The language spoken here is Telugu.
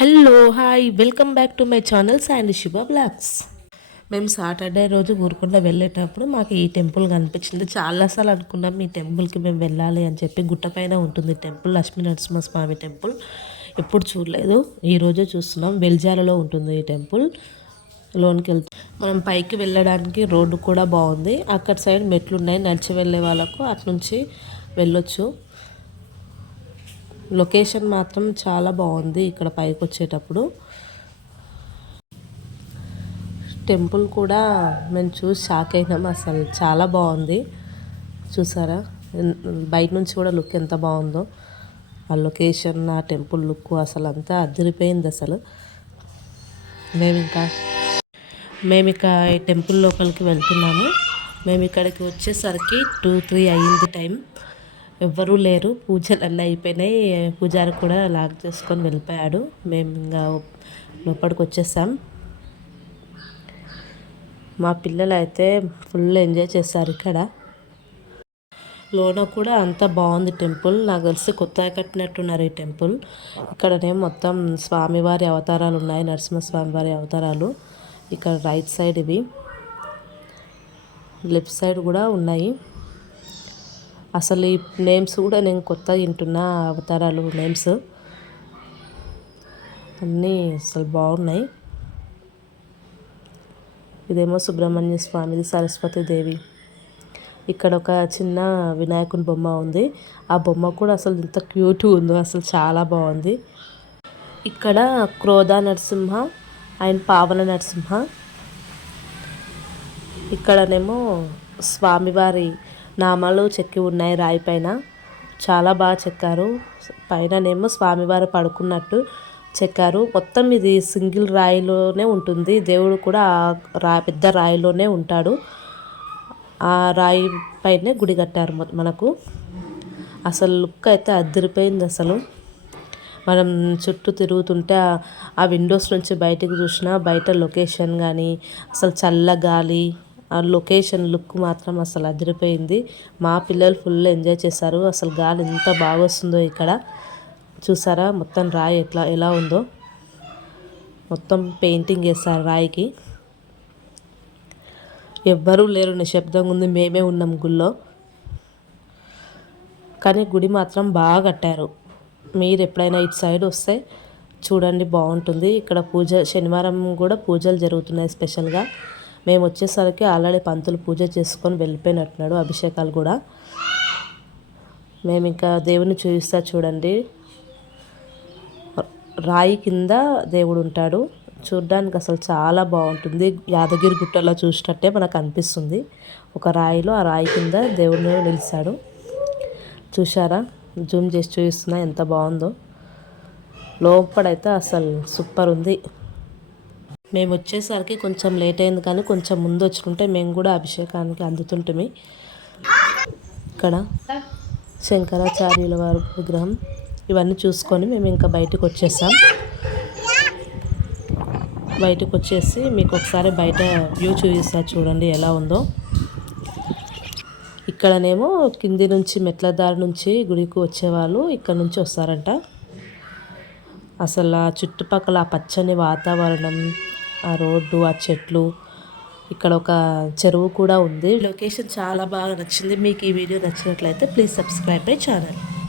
Hello hi welcome back to my channel and Shubha blogs మేము సాటర్డే రోజు ఊరుకుండా వెళ్ళేటప్పుడు మాకు ఈ టెంపుల్ కనిపించింది. చాలాసార్లు అనుకున్నాం ఈ టెంపుల్కి మేము వెళ్ళాలి అని చెప్పి గుట్టపైన ఉంటుంది టెంపుల్ లక్ష్మీ నరసింహస్వామి టెంపుల్ ఎప్పుడు చూడలేదు. ఈరోజు చూస్తున్నాం. వెల్జాలలో ఉంటుంది ఈ టెంపుల్ లోనికి వెళ్తాం మనం పైకి వెళ్ళడానికి రోడ్డు కూడా బాగుంది. అక్కడ సైడ్ మెట్లు ఉన్నాయి. నడిచి వెళ్ళే వాళ్ళకు అటు నుంచి వెళ్ళొచ్చు. లొకేషన్ మాత్రం చాలా బాగుంది ఇక్కడ పైకి వచ్చేటప్పుడు. టెంపుల్ కూడా మేము చూసి షాక్ అయినాం అసలు చాలా బాగుంది. చూసారా? బయట నుంచి కూడా లుక్ ఎంత బాగుందో. ఆ లొకేషన్ ఆ టెంపుల్ లుక్ అసలు అంతా అదిరిపోయింది అసలు. మేము ఇంకా మేము ఇక ఈ టెంపుల్ లోపలికి వెళ్తున్నాము. మేము ఇక్కడికి వచ్చేసరికి టూ త్రీ అయ్యింది టైం ఎవ్వరూ లేరు. పూజలు అన్నీ అయిపోయినాయి. పూజారి కూడా లాక్ చేసుకొని వెళ్ళిపోయాడు. మేము ఇంకా లోపలికి వచ్చేసాం. మా పిల్లలు అయితే ఫుల్ ఎంజాయ్ చేశారు ఇక్కడ. లోన కూడా అంత బాగుంది టెంపుల్. నాకు తెలిసి కొత్తగా కట్టినట్టున్నారు ఈ టెంపుల్. ఇక్కడనే మొత్తం స్వామివారి అవతారాలు ఉన్నాయి. నరసింహస్వామి వారి అవతారాలు. ఇక్కడ రైట్ సైడ్ ఇవి. లెఫ్ట్ సైడ్ కూడా ఉన్నాయి. అసలు ఈ నేమ్స్ కూడా నేను కొత్తగా వింటున్నా అవతారాలు నేమ్స్. అన్నీ అసలు బాగున్నాయి. ఇదేమో సుబ్రహ్మణ్య స్వామిది సరస్వతి దేవి. ఇక్కడ ఒక చిన్న వినాయకుని బొమ్మ ఉంది. ఆ బొమ్మ కూడా అసలు ఇంత క్యూట్గా ఉందో అసలు చాలా బాగుంది. ఇక్కడ క్రోధ నరసింహ అండ్ పావన నరసింహ. ఇక్కడనేమో స్వామివారి నామాలు చెక్కి ఉన్నాయి రాయి పైన. చాలా బాగా చెక్కారు. పైననేమో స్వామివారు పడుకున్నట్టు చెక్కారు. మొత్తం ఇది సింగిల్ రాయిలోనే ఉంటుంది. దేవుడు కూడా రా పెద్ద రాయిలోనే ఉంటాడు. ఆ రాయి పైనే గుడి కట్టారు మనకు. అసలు లుక్ అయితే అద్దరిపోయింది అసలు. మనం చుట్టూ తిరుగుతుంటే ఆ విండోస్ నుంచి బయటకు చూసినా బయట లొకేషన్ కానీ అసలు చల్ల గాలి లొకేషన్ లుక్ మాత్రం అసలు అదిరిపోయింది. మా పిల్లలు ఫుల్ ఎంజాయ్ చేశారు. అసలు గాలి ఎంత బాగా వస్తుందో ఇక్కడ. చూసారా? మొత్తం రాయి ఎట్లా ఎలా ఉందో. మొత్తం పెయింటింగ్ వేస్తారు రాయికి. ఎవ్వరూ లేరు నిశ్శబ్దంగా ఉంది. మేమే ఉన్నాం గుళ్ళో. కానీ గుడి మాత్రం బాగా కట్టారు. మీరు ఎప్పుడైనా ఇటు సైడ్ వస్తే చూడండి బాగుంటుంది. ఇక్కడ పూజ శనివారం కూడా పూజలు జరుగుతున్నాయి స్పెషల్గా. మేము వచ్చేసరికి ఆల్రెడీ పంతులు పూజ చేసుకొని వెళ్ళిపోయినట్టున్నాడు అభిషేకాలు కూడా. మేము ఇంకా దేవుని చూపిస్తా చూడండి. రాయి కింద దేవుడు ఉంటాడు. చూడ్డానికి అసలు చాలా బాగుంటుంది. యాదగిరి గుట్టలో చూసినట్టే మనకు అనిపిస్తుంది. ఒక రాయిలో ఆ రాయి కింద దేవుడిని నిలిచాడు. చూశారా? జూమ్ చేసి చూపిస్తున్నా ఎంత బాగుందో. లోపడైతే అసలు సూపర్ ఉంది. మేము వచ్చేసరికి కొంచెం లేట్ అయింది కానీ కొంచెం ముందు వచ్చుకుంటే మేము కూడా అభిషేకానికి అందుతుంటాము. ఇక్కడ శంకరాచార్యుల వారి విగ్రహం. ఇవన్నీ చూసుకొని మేము ఇంకా బయటకు వచ్చేసాం. బయటకు వచ్చేసి మీకు ఒకసారి బయట వ్యూ చూపిస్తా చూడండి ఎలా ఉందో. ఇక్కడనేమో కింది నుంచి మెట్ల దారి నుంచి గుడికి వచ్చేవాళ్ళు ఇక్కడ నుంచి వస్తారంట. అసలు ఆ చుట్టుపక్కల ఆ పచ్చని వాతావరణం ఆ రోడ్డు ఆ చెట్లు ఇక్కడ ఒక చెరువు కూడా ఉంది. లొకేషన్ చాలా బాగా నచ్చింది. మీకు ఈ వీడియో నచ్చినట్లయితే ప్లీజ్ సబ్స్క్రైబ్ మై ఛానల్.